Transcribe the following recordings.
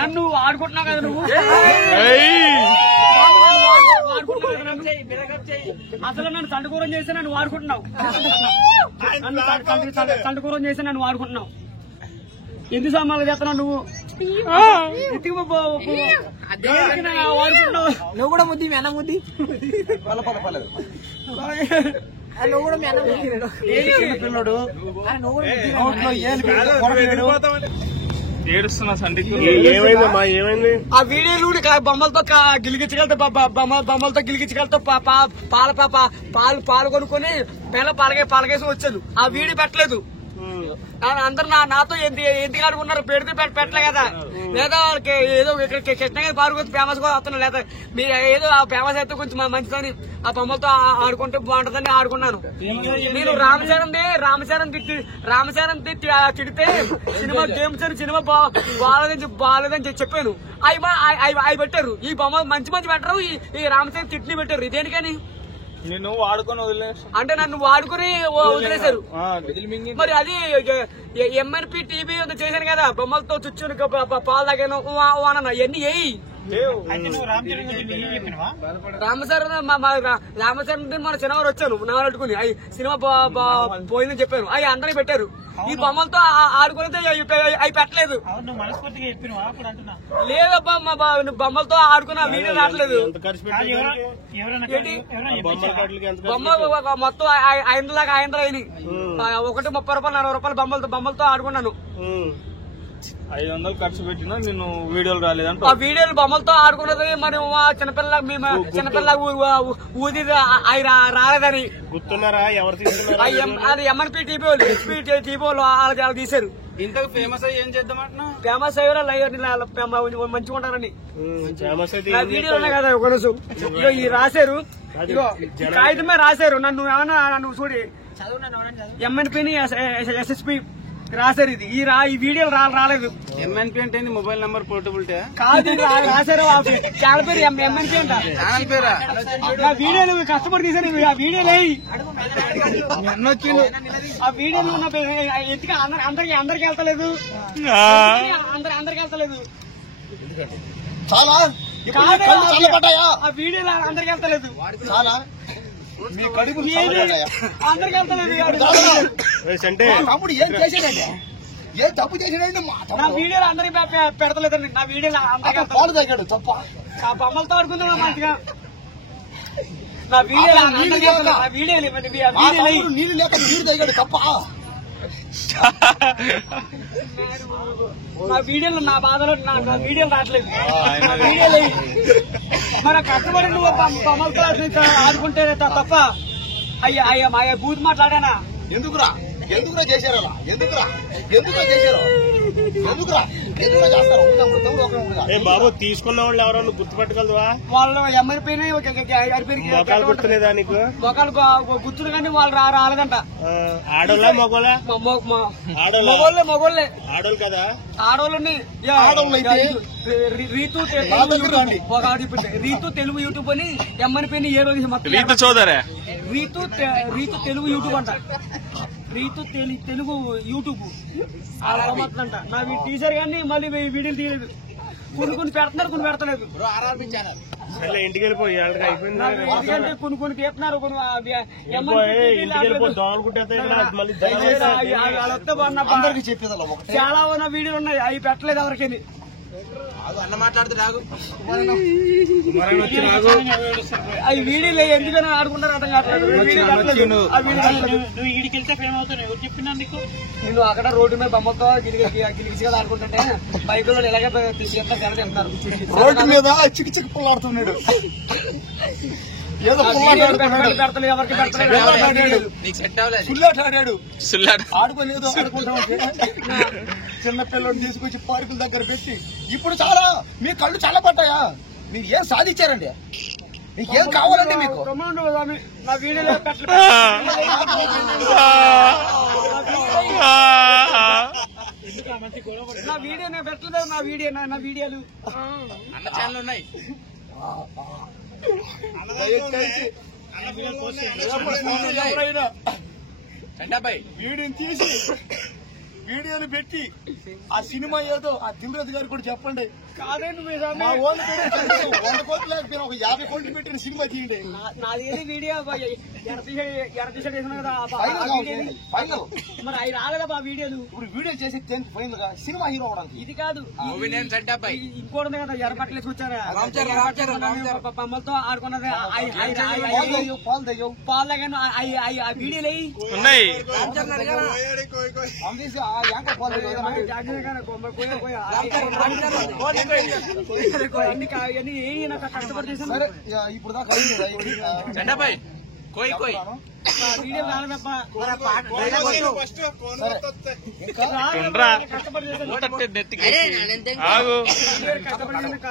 నన్ను ఆడుకుంటున్నావు కదా నువ్వు అసలు నన్ను తండుకూరం చేసి నన్ను వాడుకుంటున్నావు తండుకూరం చేసి నన్ను వాడుకుంటున్నావు ఎందుకు సమాలు చేస్తున్నావు నువ్వు వాడుకుంటున్నావు నువ్వు కూడా ముద్ది మెన ముద్ది నువ్వు కూడా మెన పిల్లడు ఏడుస్తున్నా సండికి ఏమైందమ్మా ఏమైంది ఆ వీడియోలు బొమ్మలతో గిలిగించగలతో బొమ్మలతో గిలిగించగలతో పాలు కొనుక్కొని పాలకేసి వచ్చాను ఆ వీడియో పెట్టలేదు అందరు నాతో ఎందుకు ఆడుకున్నారు పెడితే పెట్టలే కదా లేదా ఏదో కృష్ణగిరి పార్కు ఫేమస్ కూడా వస్తున్నా లేదా మీరు ఏదో ఫేమస్ అయితే కొంచెం మంచిదని ఆ బొమ్మలతో ఆడుకుంటే బాగుంటుందని ఆడుకున్నాను నేను రామచరణ్ తిడితే సినిమా గేమ్స్ అని సినిమా బాగాలేదని చెప్పాను అవి పెట్టారు ఈ బొమ్మ మంచి పెట్టరు ఈ రామచరణ్ తిట్ని పెట్టారు ఇదేనికని నిన్ను వాడుకొని వదిలేసి అంటే నన్ను వాడుకుని వదిలేశారు మరి అది ఎంఎన్పి టీవీ చేశాను కదా బొమ్మలతో చుచ్చుని పాలు తాగాను అన్న ఎన్ని ఏయి రామచరణ్ మన సినిమా వచ్చాను నాలుగుని సినిమా పోయిందని చెప్పాను అవి అందరినీ పెట్టారు ఈ బొమ్మలతో ఆడుకుని అవి పెట్టలేదు లేదబ్బా బొమ్మలతో ఆడుకుని వీడియో రావట్లేదు బొమ్మ మొత్తం 500 అయినాయి 1 30 రూపాయలు 40 రూపాయలు బొమ్మలతో ఆడుకున్నాను 500 ఖర్చు పెట్టినా నేను వీడియోలు రాలేదంట ఆ వీడియోలు బొమ్మలతో ఆడుకున్నది మరి చిన్నపిల్ల ఊది అవి రాలేదని గుర్తున్నారా ఎవరు అది ఎంఎన్పి టీవీ వాళ్ళు ఎస్పీ టీవీ వాళ్ళు వాళ్ళు తీశారు ఇంతకు ఫేమస్ అయ్యి ఏం చేద్దామంటున్నా ఫేమస్ అయ్యారా మంచిగా ఉంటారని వీడియో ఉన్నాయి కదా ఒకరోజు ఈ రాశారు ఇగో కాగితమే రాశారు నన్ను ఏమన్నా నువ్వు చూడి ఎంఎన్పిని ఎస్ఎస్పీ రాశారు ఇది ఈ వీడియోలు రాలేదు ఎంఎన్పి అంటే మొబైల్ నంబర్ పోర్టబిలిటీ కాదు రాశారు ఛానల్ పేరు ఎంఎన్పి అంట ఛానల్ పేరా వీడియోలు కష్టపడి తీశారు ఆ వీడియోలు ఆ వీడియోలు ఉన్న ఎందుకు అందరికి వెళ్తలేదు అందరికి వెళ్తలేదు చాలా ఆ వీడియోలు అందరికి వెళ్తలేదు చాలా మీ కడుపు అందరికి వెళ్తలేదు తమ్ముడు ఏం చేశాడండి ఏ తప్పు చేశాడండి నా వీడియోలు అందరికి పెడతలేదండి నా వీడియోలు అందరికీ పాలు తాగాడు తప్ప ఆ బొమ్మలతో ఆడుకుంటున్నా మంచిగా నా వీడియోలు నీళ్ళు లేక నీరు తాగాడు తప్ప నా వీడియోలు నా బాధలో నా వీడియోలు రావట్లేదు నా వీడియోలు మన కష్టపడి నువ్వు బొమ్మలతో ఆడుకుంటే తప్ప అయ్యా బూత్ మాట్లాడానా ఎందుకురా చేశారు అలా ఎందుకురా చేశారు ఎందుకురా బాబు తీసుకున్న వాళ్ళు ఎవరన్నా గుర్తుపట్టగలవా వాళ్ళు ఎమ్మరిపోయినా గుర్తులేదా నీకు మొక్కలు గుర్తులు కానీ వాళ్ళు రాలేదంట ఆడోళ్ళ మొగోళ్ళ మొగోళ్ళే ఆడోళ్ళు కదా ఆడోళ్ళని రీతు తెలుగు యూట్యూబ్ అని ఎమ్మరిపోయిన ఏ రోజు మొత్తం రీతు చౌదరి రీతు తెలుగు యూట్యూబ్ అంట రీతు తెలుగు యూట్యూబ్ అంట నా టీచర్ కానీ మళ్ళీ వీడియోలు తీయలేదు కొన్ని పెడుతున్నారు కొన్ని పెడతలేదు ఇంటికి వెళ్ళిపోయి ఎందుకంటే కొన్ని తీస్తున్నారు చాలా ఉన్న వీడియోలు ఉన్నాయి అవి పెట్టలేదు ఎవరికని అన్న మాట్లాడితే నాకు అవి వీడియోలు ఎందుకని ఆడుకుంటారు అర్థం కావట్లేదు నేను అక్కడ రోడ్డు మీద బొమ్మతో గిలిగిసిగా ఆడుకుంటుంటే బైకులో ఇలాగే తీసుకెళ్తా తింటున్నారు రోడ్డు మీద చిక్కి పుల్లాడుతున్నాడు ఏదో పెడతలేదు ఎవరికి ఆడాడు ఆడుకోలేదు ఆడుకుంటామంటే చిన్న పిల్లలు తీసుకొచ్చి పార్కుల దగ్గర పెట్టి ఇప్పుడు చాలా మీ కళ్ళు చల్లబడ్డాయా మీరు ఏం సాధించారండి మీకేం కావాలండి మీకు నా వీడియోలో నా వీడియో నేను పెట్టలేదు నా వీడియోలు అన్న ఛానల్ ఉన్నాయి వీడియోని తీసి వీడియోలు పెట్టి ఆ సినిమా ఏదో ఆ తిరుపతి గారు కూడా చెప్పండి. కాదండి మా వాళ్ళు కూడా 100 కోట్లు లేకపోయినా ఒక 50 కోట్లు పెట్టిన సినిమా తీయండి. నాది వీడియో కదా ఫైనల్ మరి అవి రాలేదా ఆ వీడియోలు. ఇప్పుడు వీడియో చేసి ఫైనల్ గా సినిమా హీరో అవడానికి ఇది కాదు ఇంకోటి ఉంది కదా ఎర్రబట్టలు వేసుకొచ్చారా బొమ్మలతో ఆడుకున్నది పాలు దయ్యో పాలు దగ్గర ఆ వీడియోలు ఉన్నాయి. కష్టపడి చేశాను సరే ఇప్పుడు దాకా వీడియో రాలేదబ్బా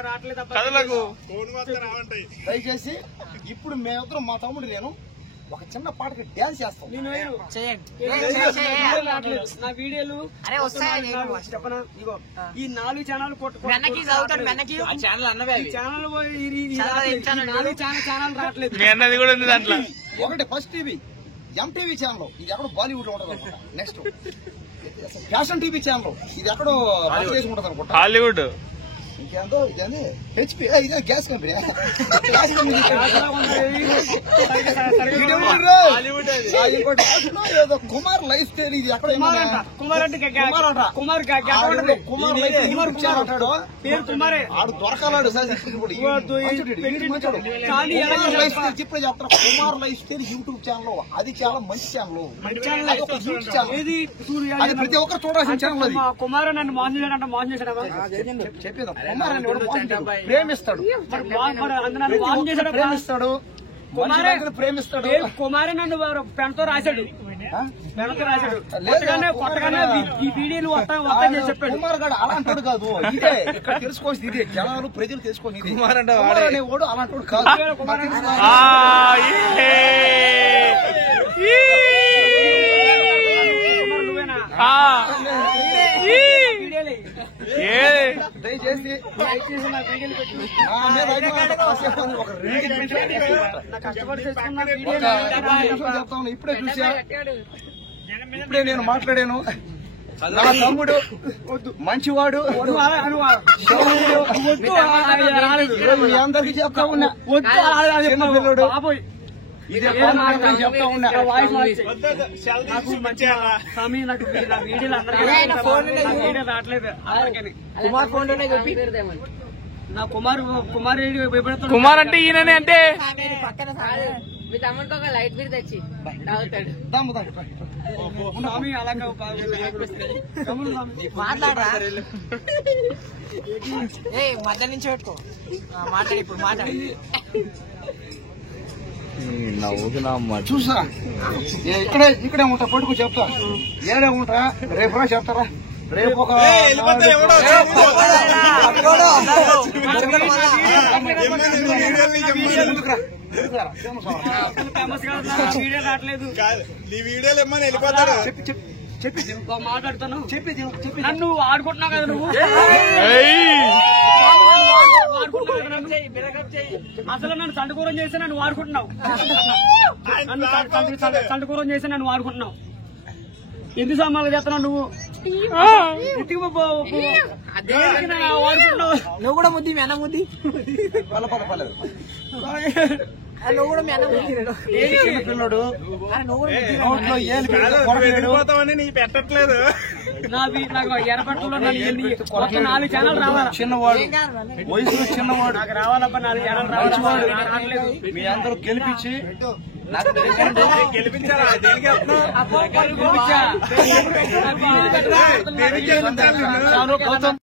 రావట్లేదబ్బా. దయచేసి ఇప్పుడు మేమిద్దరం మా తమ్ముడు నేను ఒక చిన్న పాటకి డాన్స్ చేస్తాం. నా వీడియోలు చెప్పనా ఇగో ఈ 4 ఛానల్ ఛానల్ రావట్లేదు. మీ అన్నది కూడా ఉంది దాంట్లో. ఒకటి ఫస్ట్ టీవీ ఎంటీవీ ఛానల్, ఇది ఎక్కడో బాలీవుడ్ లో ఉంటుంది అనుకుంటా. నెక్స్ట్ ఫ్యాషన్ టీవీ ఛానల్, ఇది ఎక్కడో ఉంటుంది అనుకుంటా. హాలీవుడ్ ఇంకేందో ఇదని హెచ్పి ఇదే గ్యాస్ కంపెనీ. ఇంకోటి ఏదో కుమార్ లైఫ్ స్టైల్, ఇది ఎక్కడ పేరు కుమారే ఆడు దొరకాలాడు చెప్పే చెప్తారు. Kumar life style YouTube channel, అది చాలా మంచి ఛానల్. అది ప్రతి ఒక్కరు చూడాల్సిన ఛానల్. అది కుమార్ నన్ను మోసం చేశాడంట. మోసం చేశాడా చెప్పేదా? కుమార్ అని ప్రేమిస్తాడు, ప్రేమిస్తాడు, ప్రేమిస్తాడు. కుమారే నన్ను పెన్తో రాశాడు. కొత్తగానే ఈ వీడియోలు వస్తా చెప్పాడు. కుమార్ గారు అలాంటి కాదు. ఇదే ఇక్కడ తెలుసుకోవచ్చు, ఇదే జనాలు ప్రజలు తెలుసుకోండి. కుమార్ అనేవాడు అలాంటి కాదు. దయచేసి చెప్తాను. ఇప్పుడే చూసా, ఇప్పుడే నేను మాట్లాడాను. నా తమ్ముడు మంచివాడు, మీ అందరికీ చెప్తా ఉన్నా. చిన్న పిల్లడు ఇదే చెప్తా ఉన్నా. రావట్లేదు. నా కుమార్ అంటే ఈయననే అంటే మీ తమ్ముడికి ఒక లైట్ బిల్ తెచ్చి తాగుతాడు. మధ్య నుంచి పెట్టుకో మాట్లాడి. ఇప్పుడు మాట్లాడి చూసా ఇక్కడే ఉంటా. పట్టుకు చెప్తా, ఏడే ఉంటా. రేపు రా చెప్తారా? రేపు ఒక రావట్లేదు. చెప్పి మాట్లాడుతాను. చెప్పి నన్ను ఆడుకుంటున్నావు కదా నువ్వు. అసలు నన్ను తండుకూరం చేసి నన్ను వాడుకుంటున్నావు. నన్ను తండుకూరం చేసి నన్ను వాడుకుంటున్నావు. ఎన్ని సామాన్లు చేస్తున్నావు నువ్వు? వాడుకుంటున్నావు. నువ్వు కూడా ముద్ది మీ అన్న ముద్ది. నువ్వు కూడా మీ అన్న ముద్ది. పిల్లడు నీ పెట్టట్లేదు. నాకు ఎర్రపట్టులో 4 ఛానల్ రావాలి. చిన్నవాడు, వయసులో చిన్నవాడు, నాకు రావాలబ్బా 4 ఛానల్ రావాలి. మీ అందరూ గెలిపించి గెలిపించారా?